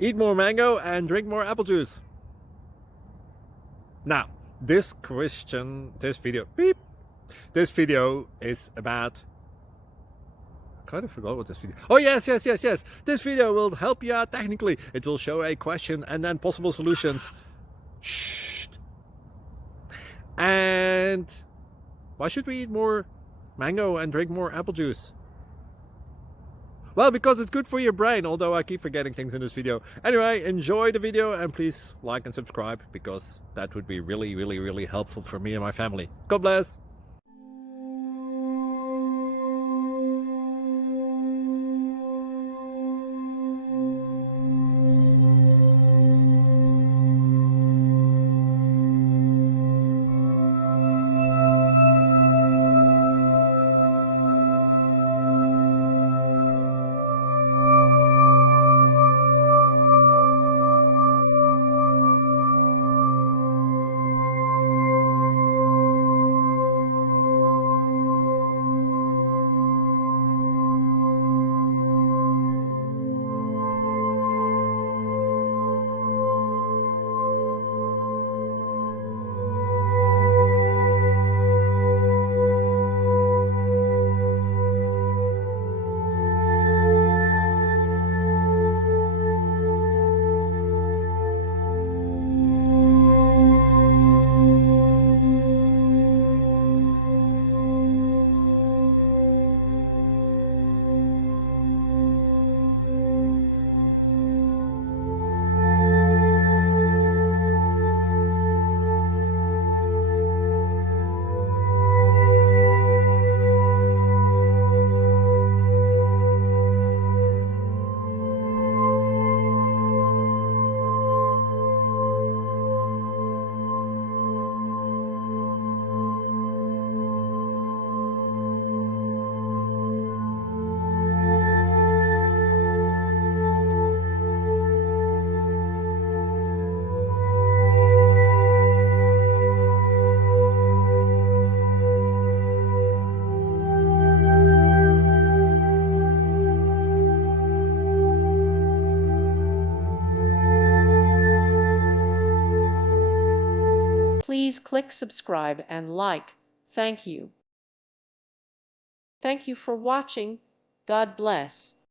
Eat more mango and drink more apple juice. Now, this video is about, I kind of forgot what this video. Oh, yes. This video will help you out technically. It will show a question and then possible solutions. Shh. And why should we eat more mango and drink more apple juice? Well, because it's good for your brain, although I keep forgetting things in this video. Anyway, enjoy the video and please like and subscribe, because that would be really helpful for me and my family. God bless! Please click subscribe and like. Thank you. Thank you for watching. God bless.